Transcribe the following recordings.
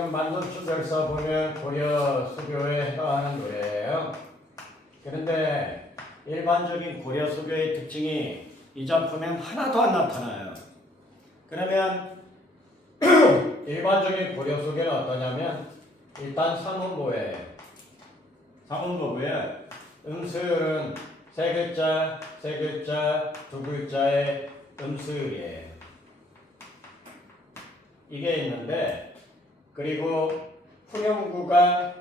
지금 만전춘별사 보면 고려 수교에 해당하는 노래예요. 그런데 일반적인 고려 수교의 특징이 이 작품엔 하나도 안 나타나요. 그러면 일반적인 고려 수교는 어떠냐면 일단 상음보예요. 상음보고요. 음수율은 세 글자, 세 글자, 두 글자의 음수율이에요. 이게 있는데, 그리고 후렴구가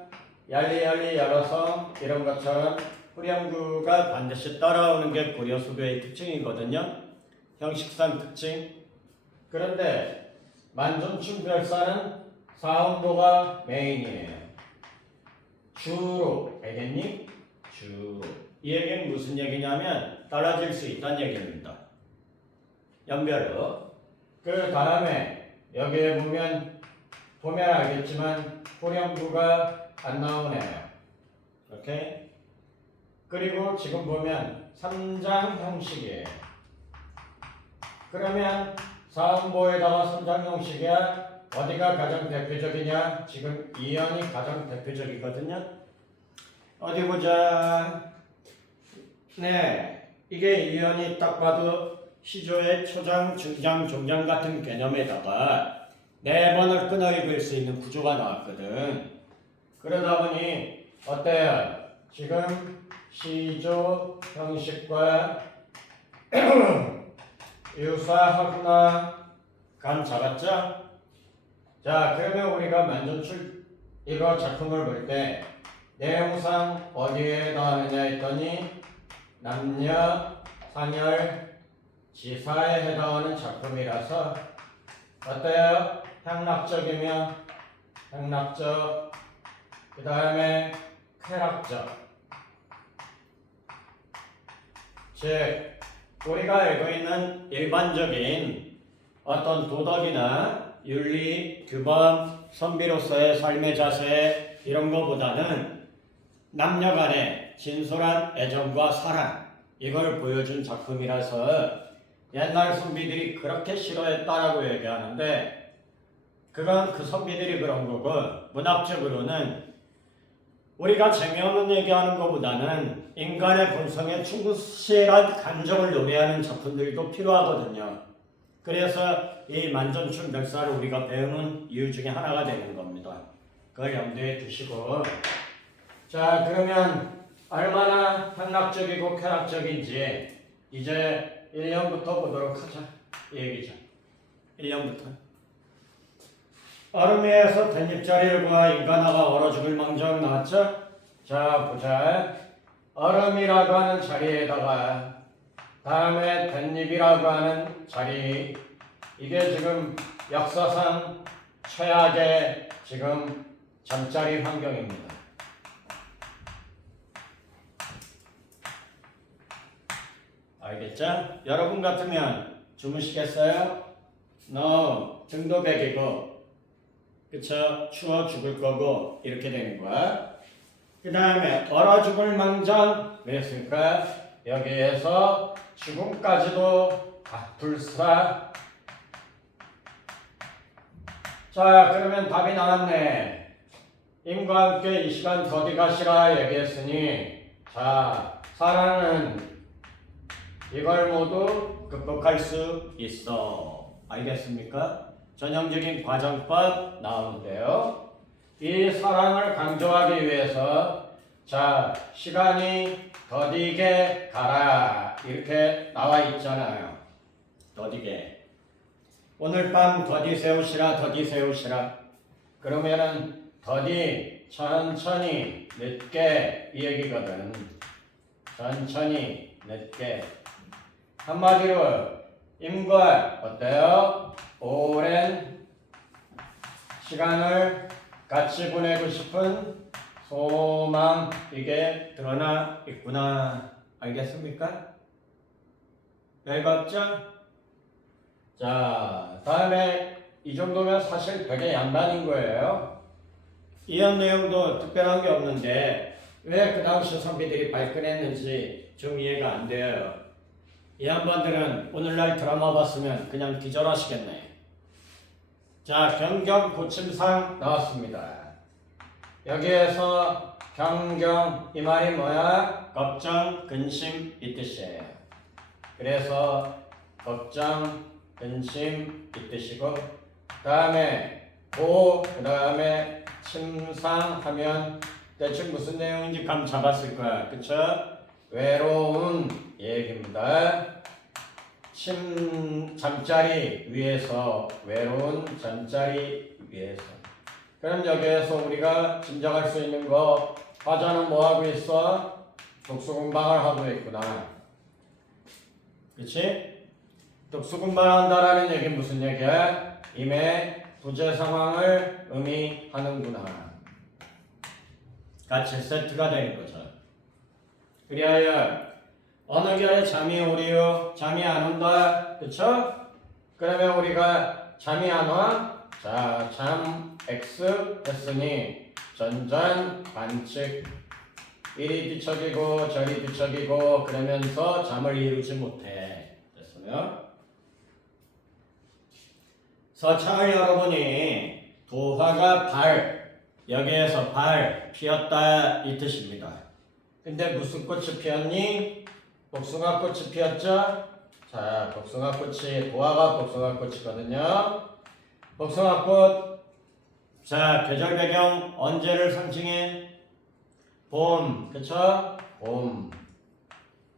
얄리얄리 열어서 이런 것처럼 후렴구가 반드시 따라오는 게 고려 수교의 특징이거든요. 형식상 특징. 그런데 만전춘별사는 사음보가 메인이에요. 주로, 알겠니? 주로. 이 얘기는 무슨 얘기냐면 달라질 수 있다는 얘기입니다. 연별로. 그 다음에 여기에 보면 알겠지만 후렴구가 안 나오네요. 오케이? 그리고 지금 보면 3장 형식이에요. 그러면 사음보에다가 3장 형식이야. 어디가 가장 대표적이냐? 지금 이연이 가장 대표적이거든요. 어디 보자. 네, 이게 이연이 딱 봐도 시조의 초장, 중장, 종장 같은 개념에다가 4번을 끊어 읽을 수 있는 구조가 나왔거든. 그러다 보니 어때요? 지금 시조 형식과 유사하구나. 감 잡았죠? 자, 그러면 우리가 만전출 이거 작품을 볼 때 내용상 어디에 해당하느냐 했더니 남녀, 상열, 지사에 해당하는 작품이라서 어때요? 향락적이며 향락적, 그 다음에 쾌락적. 즉 우리가 알고 있는 일반적인 어떤 도덕이나 윤리, 규범, 선비로서의 삶의 자세 이런 거보다는 남녀 간의 진솔한 애정과 사랑 이걸 보여준 작품이라서 옛날 선비들이 그렇게 싫어했다라고 얘기하는데 그건 그 선비들이 그런 거고 문학적으로는 우리가 재미없는 얘기하는 것보다는 인간의 본성에 충실한 감정을 노래하는 작품들도 필요하거든요. 그래서 이 만전춘별사를 우리가 배우는 이유 중에 하나가 되는 겁니다. 그걸 염두에 두시고 자 그러면 얼마나 향락적이고 쾌락적인지 이제 1년부터 보도록 하자. 이 얘기죠. 1년부터 얼음위에서 댄잎자리를 보아 인간아가 얼어 죽을 망정 나왔죠? 자 보자. 얼음이라고 하는 자리에다가 다음에 댄잎이라고 하는 자리 이게 지금 역사상 최악의 지금 잠자리 환경입니다. 알겠죠? 여러분 같으면 주무시겠어요? No. 등도 베기고 그쵸? 추워 죽을 거고 이렇게 되는 거야. 그 다음에 얼어 죽을 망정 왜 했을까? 여기에서 죽음까지도 불사. 자 그러면 답이 나왔네. 임과 함께 이 시간 더디 가시라 얘기했으니 자 사랑은 이걸 모두 극복할 수 있어. 알겠습니까? 전형적인 과정법 나오는데요. 이 사랑을 강조하기 위해서 자 시간이 더디게 가라 이렇게 나와 있잖아요. 더디게 오늘 밤 더디 세우시라 더디 세우시라. 그러면은 더디 천천히 늦게 이 얘기거든. 천천히 늦게. 한마디로 임과 어때요? 오랜 시간을 같이 보내고 싶은 소망 이게 드러나 있구나. 알겠습니까? 별거 없죠? 자 다음에 이 정도면 사실 되게 양반인 거예요. 이런 내용도 특별한 게 없는데 왜 그 당시 선비들이 발끈했는지 좀 이해가 안 돼요. 이 양반들은 오늘날 드라마 봤으면 그냥 기절하시겠네. 자, 경경 고침상 나왔습니다. 여기에서 경경 이 말이 뭐야? 걱정, 근심 이 뜻이에요. 그래서 걱정, 근심 이 뜻이고 다음에 그 다음에 침상하면 대충 무슨 내용인지 감 잡았을 거야. 그쵸? 외로운 얘기입니다. 잠자리 위에서 외로운 잠자리 위에서. 그럼 여기에서 우리가 짐작할 수 있는 거 화자는 뭐 하고 있어? 독수공방을 하고 있구나. 그치? 독수공방을 한다라는 얘기는 무슨 얘기야? 이미 부재 상황을 의미하는구나. 같이 세트가 되는 거죠. 그리하여 어느 결에 잠이 오리요? 잠이 안 온다. 그쵸? 그러면 우리가 잠이 안 와? 자, 잠 X 했으니 전전 반칙 이리 뒤척이고 저리 뒤척이고 그러면서 잠을 이루지 못해. 됐으면 서창을 열어보니 도화가 발 여기에서 발 피었다 이 뜻입니다. 근데 무슨 꽃이 피었니? 복숭아 꽃이 피었죠? 자, 복숭아 꽃이 도화가 복숭아 꽃이거든요. 복숭아 꽃. 자, 계절 배경 언제를 상징해? 봄, 그쵸? 봄.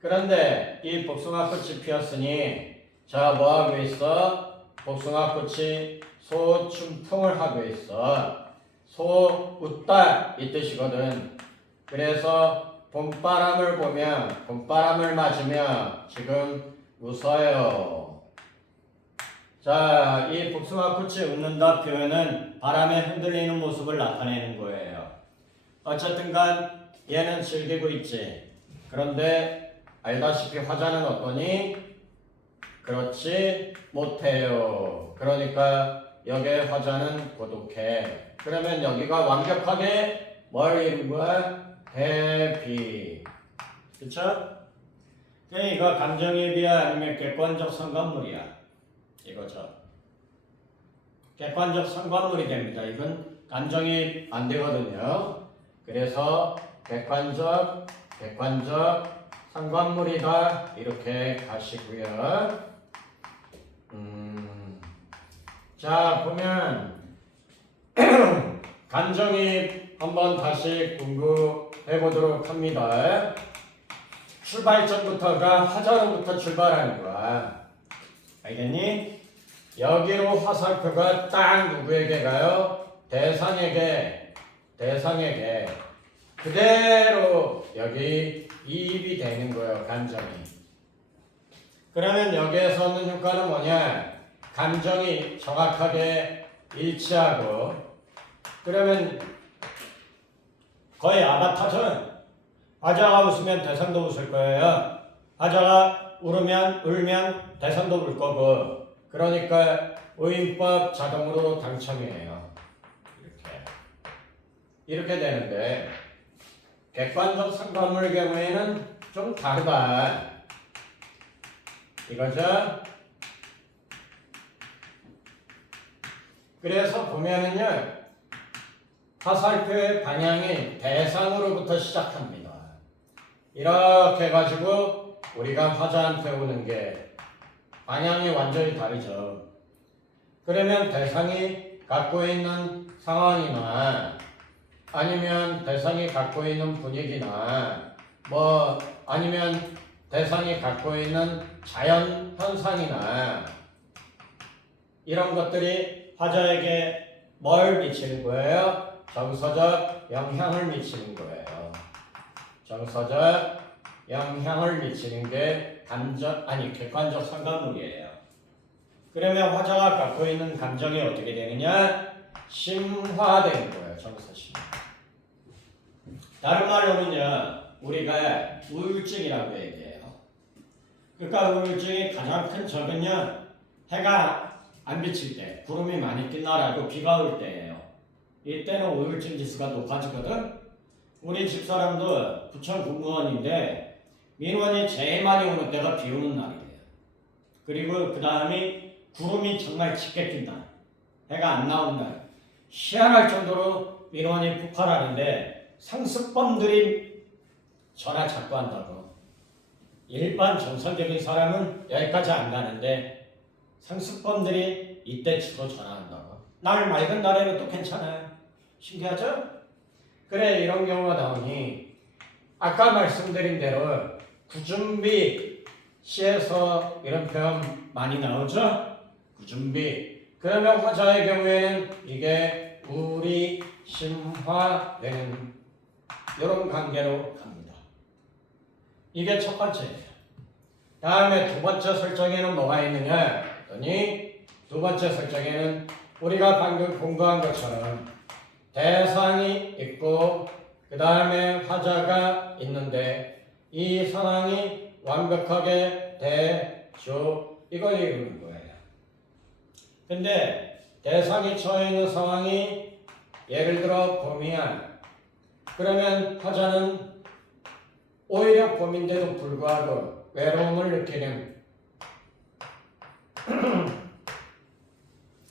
그런데 이 복숭아 꽃이 피었으니 자, 뭐 하고 있어? 복숭아 꽃이 소춤풍을 하고 있어. 소 웃다 이 뜻이거든. 그래서 봄바람을 보며 봄바람을 맞으며 지금 웃어요. 자, 이 복숭아 꽃이 웃는다 표현은 바람에 흔들리는 모습을 나타내는 거예요. 어쨌든간 얘는 즐기고 있지. 그런데 알다시피 화자는 어떠니? 그렇지 못해요. 그러니까 여기에 화자는 고독해. 그러면 여기가 완벽하게 뭘 이룬 거야? 해피. 그쵸? 이거 감정이입이야 아니면 객관적 상관물이야? 이거죠. 객관적 상관물이 됩니다. 이건 감정이입 안 되거든요. 그래서 객관적 상관물이다 이렇게 가시고요. 자, 보면 감정이입 한번 다시 공부해 보도록 합니다. 출발점부터가 화자로부터 출발하는 거야. 알겠니? 여기로 화살표가 딱 누구에게 가요? 대상에게 그대로 여기 이입이 되는 거예요. 감정이. 그러면 여기에서는 효과는 뭐냐? 감정이 정확하게 일치하고 그러면 거의 아바타죠. 화자가 웃으면 대상도 웃을 거예요. 화자가 울면 대상도 울 거고 그러니까 의인법 자동으로 당첨이에요. 이렇게 되는데 객관적 상관물 경우에는 좀 다르다. 이거죠? 그래서 보면은요. 화살표의 방향이 대상으로부터 시작합니다. 이렇게 해가지고 우리가 화자한테 오는 게 방향이 완전히 다르죠. 그러면 대상이 갖고 있는 상황이나 아니면 대상이 갖고 있는 분위기나 뭐 아니면 대상이 갖고 있는 자연 현상이나 이런 것들이 화자에게 뭘 미치는 거예요? 정서적 영향을 미치는 거예요. 정서적 영향을 미치는 게 객관적 상관물이에요. 그러면 화자가 갖고 있는 감정이 어떻게 되느냐? 심화되는 거예요. 정서심. 다른 말로는요, 우리가 우울증이라고 얘기해요. 그러니까 우울증이 가장 큰 적은요, 해가 안 비칠 때, 구름이 많이 낀 날하고 비가 올 때예요. 이때는 우울증 지수가 높아지거든. 우리 집사람도 부천 공무원인데 민원이 제일 많이 오는 때가 비 오는 날이에요. 그리고 그 다음이 구름이 정말 짙게 낀 날. 해가 안 나온 날 희한할 정도로 민원이 폭발하는데 상습범들이 전화 자꾸 한다고. 일반 정상적인 사람은 여기까지 안 가는데 상습범들이 이때 주로 전화한다고. 날 맑은 날에는 또 괜찮아요. 신기하죠? 그래, 이런 경우가 나오니 아까 말씀드린 대로 구준비 시에서 이런 표현 많이 나오죠? 구준비. 그러면 화자의 경우에는 이게 우리 심화되는 이런 관계로 갑니다. 이게 첫 번째예요. 다음에 두 번째 설정에는 뭐가 있느냐 했더니 두 번째 설정에는 우리가 방금 공부한 것처럼 대상이 있고 그 다음에 화자가 있는데 이 상황이 완벽하게 대조 이걸 이루는 거예요. 근데 대상이 처해 있는 상황이 예를 들어 봄이야. 그러면 화자는 오히려 봄인데도 불구하고 외로움을 느끼는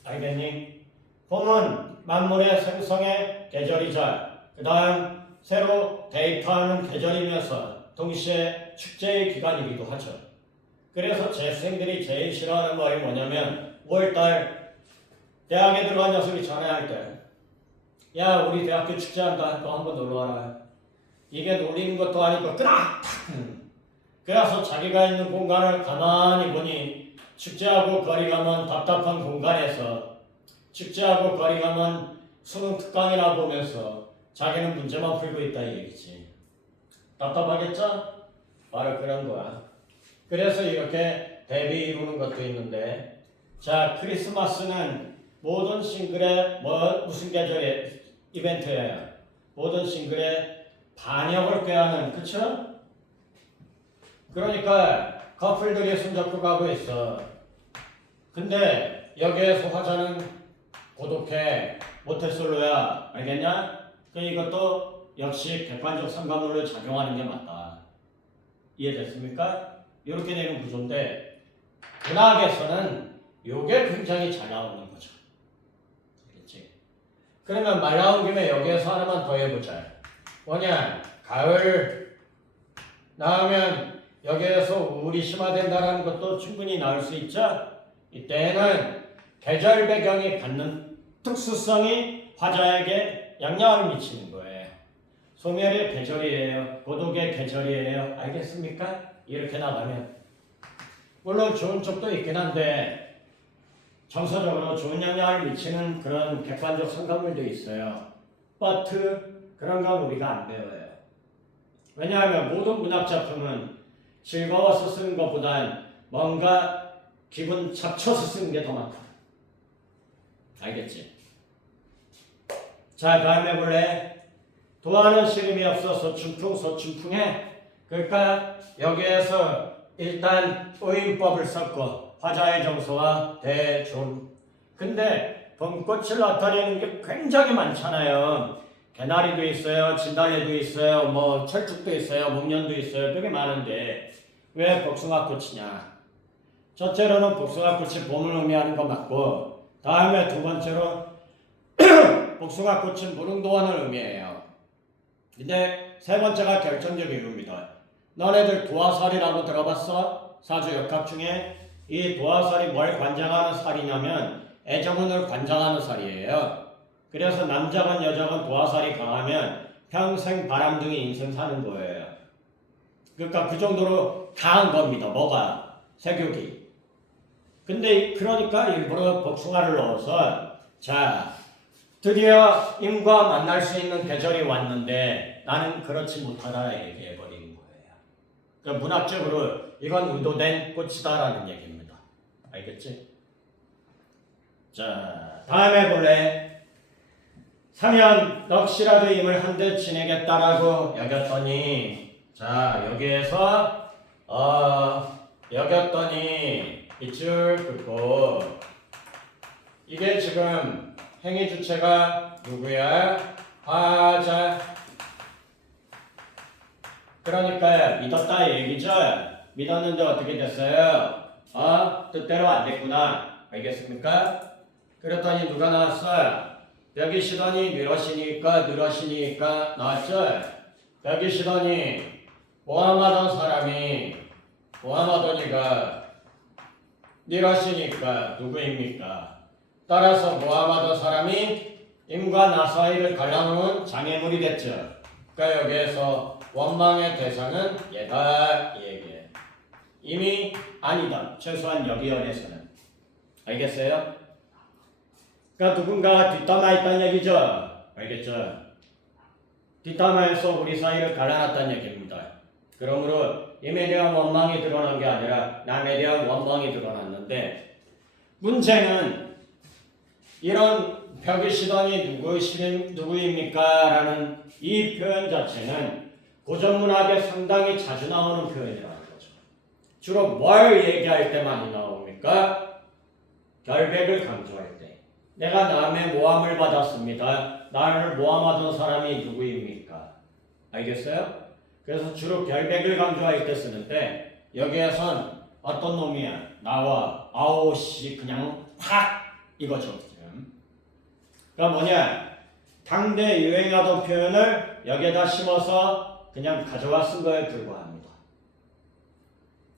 알겠니? 봄은 만물의 생성의 계절이자 그 다음 새로 대입하는 계절이면서 동시에 축제의 기간이기도 하죠. 그래서 제 학생들이 제일 싫어하는 말이 뭐냐면 5월달 대학에 들어간 녀석이 전화할 때 야 우리 대학교 축제한다 너 한번 놀러와라. 이게 놀리는 것도 아니고 끄락! 그래서 자기가 있는 공간을 가만히 보니 축제하고 거리가 먼 답답한 공간에서 축제하고 거리가 먼 수능 특강이나 보면서 자기는 문제만 풀고 있다 이 얘기지. 답답하겠죠? 바로 그런 거야. 그래서 이렇게 대비 이루는 것도 있는데 자 크리스마스는 모든 싱글의 무슨 계절의 이벤트예요. 모든 싱글의 반역을 꾀하는 그쵸? 그러니까 커플들이 손잡고 가고 있어. 근데 여기에서 화자는 고독해 모태솔로야. 알겠냐? 이것도 역시 객관적 상관론을 작용하는 게 맞다. 이해됐습니까? 이렇게 되는 구조인데 문학에서는 이게 굉장히 잘 나오는 거죠. 알겠지? 그러면 말 나온 김에 여기에서 하나만 더 해보자. 뭐냐? 가을 나오면 여기에서 우울이 심화된다는 것도 충분히 나올 수 있죠? 이때는 계절 배경이 갖는 특수성이 화자에게 영향을 미치는 거예요. 소멸의 계절이에요. 고독의 계절이에요. 알겠습니까? 이렇게 나가면 물론 좋은 쪽도 있긴 한데 정서적으로 좋은 영향을 미치는 그런 객관적 상관물도 있어요. but 그런 건 우리가 안 배워요. 왜냐하면 모든 문학 작품은 즐거워서 쓰는 것보단 뭔가 기분 잡쳐서 쓰는 게 더 많거든. 알겠지? 자 다음에 볼래? 도하는 시름이 없어 서춘풍해. 그러니까 여기에서 일단 의인법을 썼고 화자의 정서와 대존. 근데 봄꽃을 나타내는 게 굉장히 많잖아요. 개나리도 있어요, 진달래도 있어요, 뭐 철쭉도 있어요, 목련도 있어요. 되게 많은데 왜 복숭아꽃이냐? 첫째로는 복숭아꽃이 봄을 의미하는 거 맞고 다음에 두 번째로 복숭아꽃은 무릉도원을 의미해요. 근데 세 번째가 결정적인 이유입니다. 너네들 도화살이라고 들어봤어? 사주 역학 중에 이 도화살이 뭘 관장하는 살이냐면 애정운을 관장하는 살이에요. 그래서 남자건 여자건 도화살이 강하면 평생 바람둥이 인생 사는 거예요. 그러니까 그 정도로 강한 겁니다. 뭐가? 세교기. 근데 그러니까 일부러 복숭아를 넣어서 자 드디어 임과 만날 수 있는 계절이 왔는데 나는 그렇지 못하다 얘기해버리는 거예요. 그러니까 문학적으로 이건 의도된 꽃이다라는 얘기입니다. 알겠지? 자 다음에 볼래? 사면 넋이라도 임을 한 듯 지내겠다라고 여겼더니 자 여기에서 여겼더니 이줄 긋고 이게 지금 행위 주체가 누구야? 화자. 그러니까 믿었다 얘기죠. 믿었는데 어떻게 됐어요? 뜻대로 안 됐구나. 알겠습니까? 그랬더니 누가 나왔어요? 벽이 시더니 늘어시니까 나왔죠? 벽이 시더니 모함하던 사람이 모함하더니가 늘어시니까 누구입니까? 따라서 모함하던 사람이 임과 나 사이를 갈라놓은 장애물이 됐죠. 그러니까 여기에서 원망의 대상은 얘다 이 얘기예요. 이미 아니다. 최소한 여기 연에서는. 알겠어요? 그러니까 누군가가 뒷담화 있다는 얘기죠. 알겠죠? 뒷담화에서 우리 사이를 갈라놨다는 얘기입니다. 그러므로 임에 대한 원망이 드러난 게 아니라 남에 대한 원망이 드러났는데 문제는 이런 벽이 시더니 누구입니까? 라는 이 표현 자체는 고전문학에 상당히 자주 나오는 표현이라는 거죠. 주로 뭘 얘기할 때 많이 나옵니까? 결백을 강조할 때. 내가 남의 모함을 받았습니다. 나를 모함하던 사람이 누구입니까? 알겠어요? 그래서 주로 결백을 강조할 때 쓰는데 여기에선 어떤 놈이야? 나와 아오씨 그냥 확 이거죠. 그러니까 뭐냐? 당대 유행하던 표현을 여기에다 심어서 그냥 가져와 쓴 거에 불과합니다.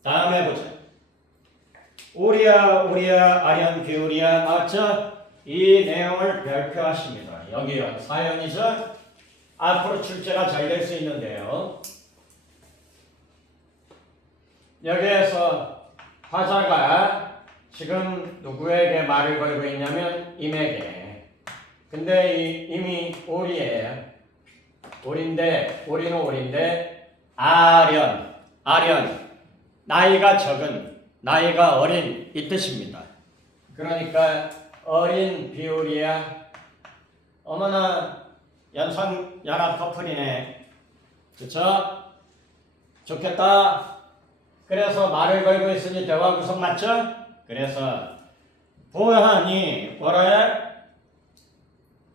다음에 보자. 오리야 아련 비우리야 맞죠? 이 내용을 발표하십니다. 여기 사연이죠? 앞으로 출제가 잘 될 수 있는데요. 여기에서 화자가 지금 누구에게 말을 걸고 있냐면 임에게. 근데 이미 오리예요. 오리인데 아련 나이가 적은 나이가 어린 이 뜻입니다. 그러니까 어린 비오리야 어머나 연합 커플이네. 그쵸? 좋겠다. 그래서 말을 걸고 있으니 대화 구성 맞죠? 그래서 보하니 뭐래?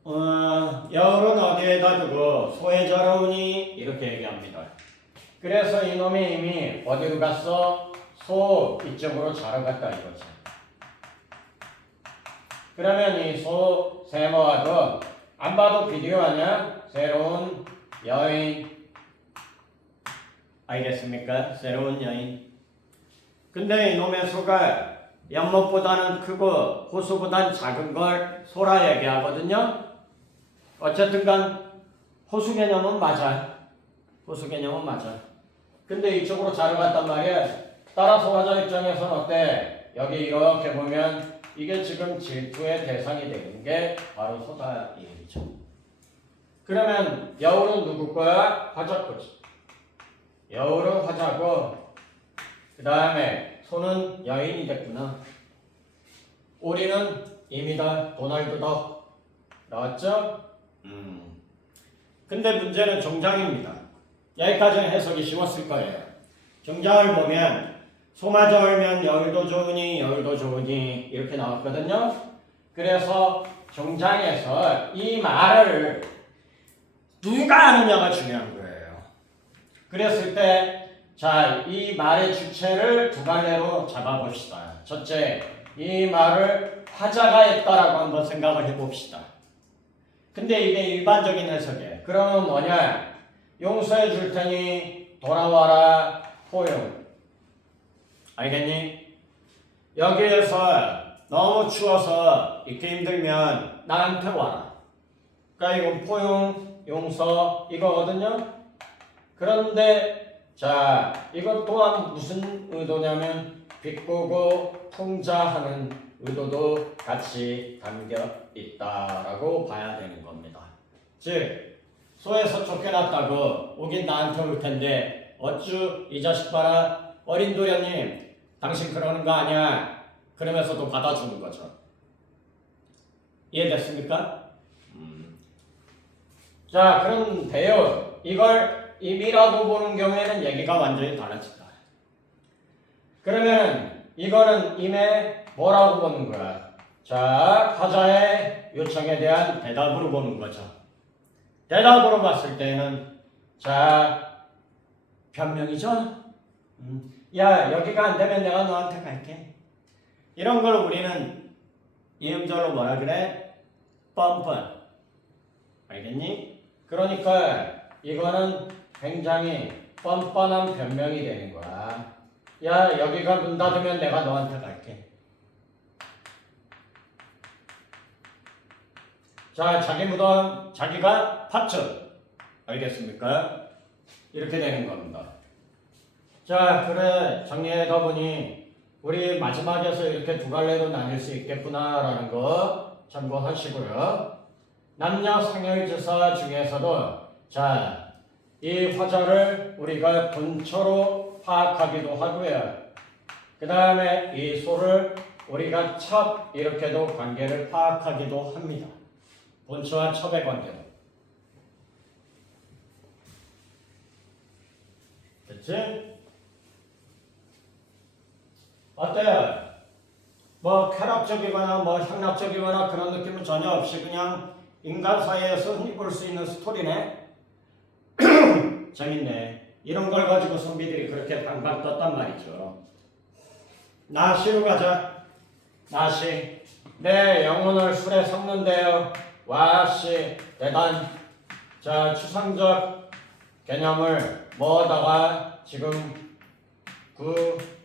여울은 어디에다 두고 소에 저러우니 이렇게 얘기합니다. 그래서 이놈이 이미 어디로 갔어? 소 이쪽으로 자러 갔다 이거지. 그러면 이 소 세모하고 안 봐도 비디오 아니야? 새로운 여인. 알겠습니까? 새로운 여인. 근데 이놈의 소가 연못보다는 크고 호수보다는 작은 걸 소라 얘기하거든요. 어쨌든간 호수 개념은 맞아. 근데 이쪽으로 자러 갔단 말이야. 따라서 화자 입장에서는 어때? 여기 이렇게 보면 이게 지금 질투의 대상이 되는 게 바로 소다 이 얘기죠. 그러면 여울은 누구 거야? 화자 거지. 여울은 화자고 그 다음에 소는 여인이 됐구나. 오리는 임이다. 도널드 덕. 나왔죠? 근데 문제는 정장입니다. 여기까지는 해석이 쉬웠을 거예요. 정장을 보면 소마저 얼면 여울도 좋으니 이렇게 나왔거든요. 그래서 정장에서 이 말을 누가 아느냐가 중요한 거예요. 그랬을 때 자, 이 말의 주체를 두 갈래로 잡아봅시다. 첫째, 이 말을 화자가 했다라고 한번 생각을 해봅시다. 근데 이게 일반적인 해석이에요. 그러면 뭐냐? 용서해 줄 테니 돌아와라 포용. 알겠니? 여기에서 너무 추워서 있기 힘들면 나한테 와라. 그러니까 이건 포용, 용서 이거거든요. 그런데 자, 이것 또한 무슨 의도냐면 비꼬고 풍자하는 의도도 같이 담겨 있다라고 봐야 되는 겁니다. 즉 소에서 쫓겨났다고 오긴 나한테 올 텐데 어쭈 이 자식 봐라 어린 도련님 당신 그러는 거 아니야 그러면서도 받아주는 거죠. 이해됐습니까? 자 그런데요 이걸 임이라고 보는 경우에는 얘기가 완전히 달라진다. 그러면 이거는 임의 뭐라고 보는 거야? 자, 화자의 요청에 대한 대답으로 보는 거죠. 대답으로 봤을 때는 자, 변명이죠? 야, 여기가 안 되면 내가 너한테 갈게. 이런 걸 우리는 이 음절로 뭐라 그래? 뻔뻔. 알겠니? 그러니까 이거는 굉장히 뻔뻔한 변명이 되는 거야. 야, 여기가 문 닫으면 내가 너한테 갈게. 자, 자기 무덤 자기가 파츠. 알겠습니까? 이렇게 되는 겁니다. 자, 그래 정리하다 보니 우리 마지막에서 이렇게 두 갈래로 나뉠 수 있겠구나라는 거 참고하시고요. 남녀 상혈지사 중에서도 자, 이 화자를 우리가 본처로 파악하기도 하고요. 그 다음에 이 소를 우리가 첩 이렇게도 관계를 파악하기도 합니다. 본처와 첩의 관계도. 그치? 어때요? 뭐 쾌락적이거나 뭐 향락적이거나 그런 느낌은 전혀 없이 그냥 인간 사이에서 흔히 볼 수 있는 스토리네. 재밌네. 이런 걸 가지고 선비들이 그렇게 방방 떴단 말이죠. 나시로 가자. 나시. 내 영혼을 술에 섞는데요. 와씨 대단. 자, 추상적 개념을 뭐다가 지금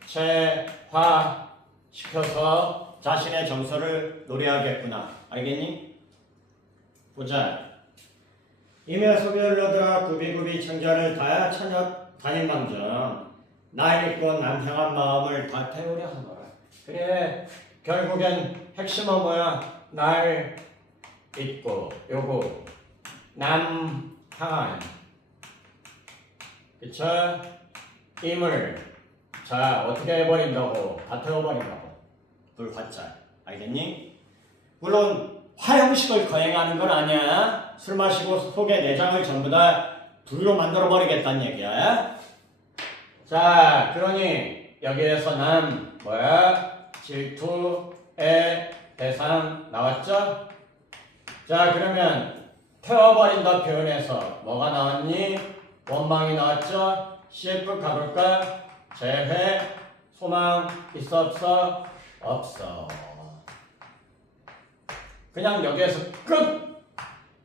구체화 시켜서 자신의 정서를 노래하겠구나. 알겠니? 보자. 이며 소별로들아 구비구비 청자를 다야 찬역 단임방정 날 잊고 남 향한 마음을 다 태우려 하노라. 그래, 결국엔 핵심은 뭐야? 날 잊고 요거 남 향한 그쵸? 임을 자 어떻게 해버린다고? 다 태워버린다고. 불화자. 알겠니? 물론 화형식을 거행하는 건 아니야. 술 마시고 속의 내장을 전부 다 불로 만들어버리겠다는 얘기야. 자, 그러니 여기에서 남 뭐야? 질투의 대상 나왔죠? 자, 그러면 태워버린다 표현에서 뭐가 나왔니? 원망이 나왔죠? CF 가볼까? 재회, 소망 있어 없어? 없어. 그냥 여기에서 끝!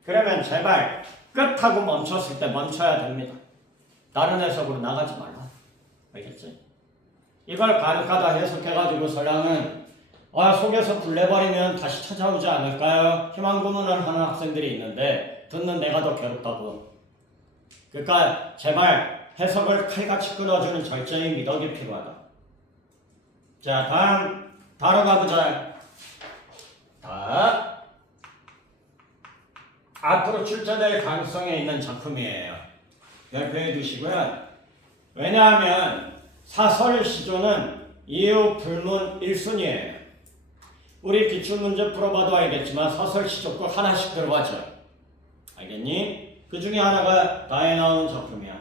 그러면 제발 끝하고 멈췄을 때 멈춰야 됩니다. 다른 해석으로 나가지 말라. 알겠지? 이걸 가득하다 해석해가지고 설랑은 속에서 불 내버리면 다시 찾아오지 않을까요? 희망 고문을 하는 학생들이 있는데 듣는 내가 더 괴롭다고. 그러니까 제발 해석을 칼같이 끊어주는 절제의 미덕이 필요하다. 자, 다음 바로 가보자. 다 앞으로 출제될 가능성에 있는 작품이에요. 발표해 두시고요. 왜냐하면 사설 시조는 이유 불문 1순위예요. 우리 기출문제 풀어봐도 알겠지만 사설 시조 꼭 하나씩 들어가죠. 알겠니? 그 중에 하나가 다에 나오는 작품이야.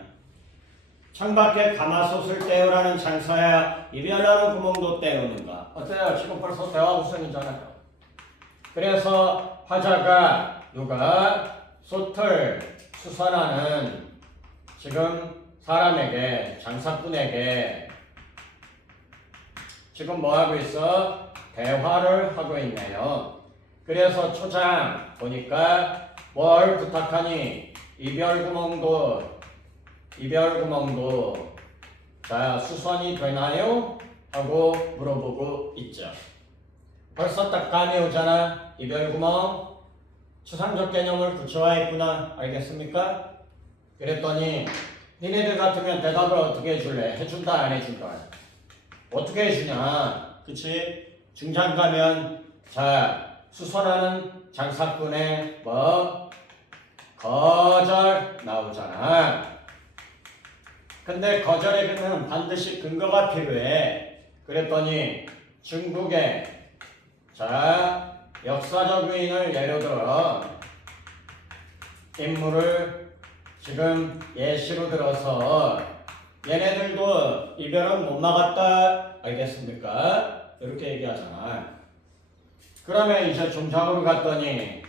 창밖에 가마솥을 떼우라는 장사야 이별하는 구멍도 떼우는가. 어때요? 지금 벌써 대화 우선이잖아요. 그래서 화자가 누가 솥을 수선하는 지금 사람에게 장사꾼에게 지금 뭐하고 있어? 대화를 하고 있네요. 그래서 초장 보니까 뭘 부탁하니? 이별구멍도 자 수선이 되나요? 하고 물어보고 있죠. 벌써 딱 감이 오잖아. 이별구멍 추상적 개념을 구체화했구나. 알겠습니까? 그랬더니 니네들 같으면 대답을 어떻게 해줄래? 해준다 안 해준다? 어떻게 해주냐? 그치? 중장 가면 자 수선하는 장사꾼의 뭐 거절 나오잖아. 근데 거절에는 반드시 근거가 필요해. 그랬더니 중국의 자 역사적 요인을 예로 들어 인물을 지금 예시로 들어서 얘네들도 이별은 못 막았다. 알겠습니까? 이렇게 얘기하잖아. 그러면 이제 중장으로 갔더니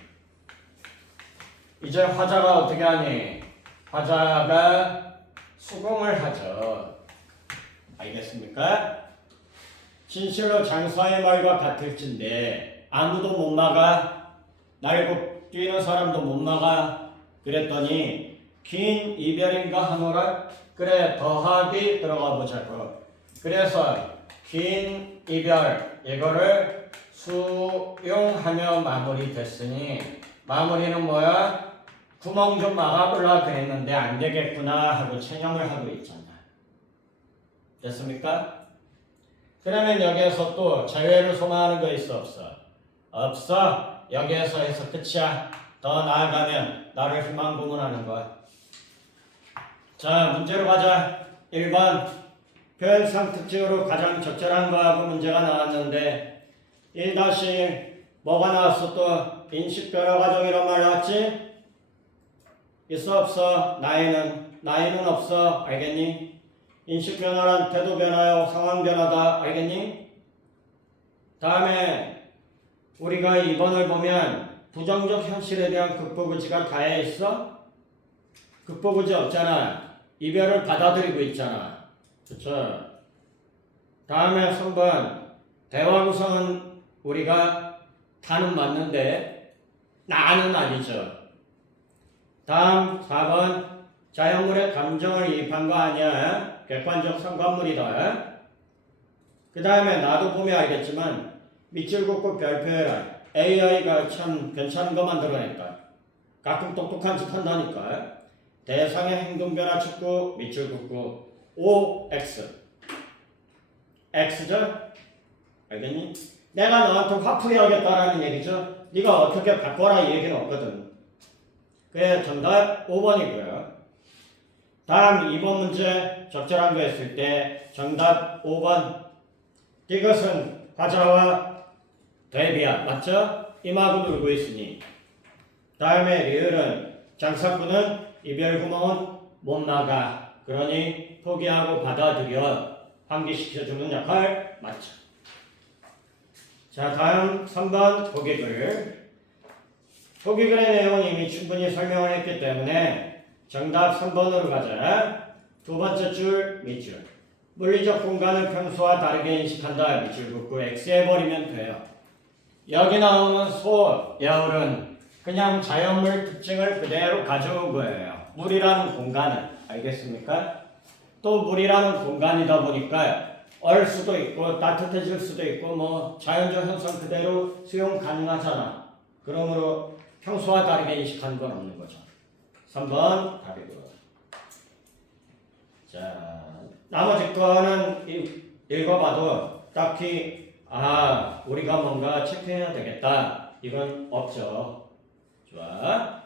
이제 화자가 어떻게 하니? 화자가 수긍을 하죠. 알겠습니까? 진실로 장사의 말과 같을진데 아무도 못 막아. 날고 뛰는 사람도 못 막아. 그랬더니 긴 이별인가 하노라. 그래 더하기 들어가 보자고. 그래서 긴 이별 이거를 수용하며 마무리 됐으니 마무리는 뭐야? 구멍 좀 막아보려 그랬는데 안 되겠구나 하고 체념을 하고 있잖아. 됐습니까? 그러면 여기에서 또 자유를 소망하는 거 있어 없어? 없어. 여기에서 해서 끝이야. 더 나아가면 나를 희망 고문하는 거야. 자 문제로 가자. 1번 표현상 특징으로 가장 적절한 거하고 문제가 나왔는데 1- 뭐가 나왔어 또? 인식 변화 과정이란 말 나왔지? 있어 없어? 나이는 없어. 알겠니? 인식 변화란 태도 변화요 상황 변화다. 알겠니? 다음에 우리가 2번을 보면 부정적 현실에 대한 극복의지가 다해 있어? 극복의지 없잖아. 이별을 받아들이고 있잖아. 그쵸? 다음에 3번 대화 구성은 우리가 다는 맞는데 나는 아니죠. 다음 4번 자연물의 감정을 이입한 거 아니야. 객관적 상관물이다. 그 다음에 나도 보면 알겠지만 밑줄 긋고 별표해라. AI가 참 괜찮은 거 만들어내니까. 가끔 똑똑한 짓 한다니까. 대상의 행동 변화 측고 밑줄 긋고 OX X죠? 알겠니? 내가 너한테 화풀이하겠다라는 얘기죠. 네가 어떻게 바꿔라 이 얘기는 없거든. 그래 정답 5번이고요. 다음 2번 문제 적절한 거 했을 때 정답 5번. 이것은 과자와 대비야. 맞죠? 임하고 놀고 있으니. 다음에 리을은 장사꾼은 이별 구멍은 못 나가. 그러니 포기하고 받아들여. 환기시켜주는 역할 맞죠? 자 다음 3번 보기글. 보기글의 내용은 이미 충분히 설명을 했기 때문에 정답 3번으로 가자. 두 번째 줄 밑줄. 물리적 공간을 평소와 다르게 인식한다. 밑줄 긋고 X 해버리면 돼요. 여기 나오는 소, 여울은 그냥 자연물 특징을 그대로 가져온 거예요. 물이라는 공간은. 알겠습니까? 또 물이라는 공간이다 보니까 얼 수도 있고 따뜻해질 수도 있고 뭐 자연적 현상 그대로 수용 가능하잖아. 그러므로 평소와 다르게 인식하는 건 없는 거죠. 3번 답이고요. 자 나머지 거는 읽어봐도 딱히 우리가 뭔가 체크해야 되겠다 이건 없죠. 좋아.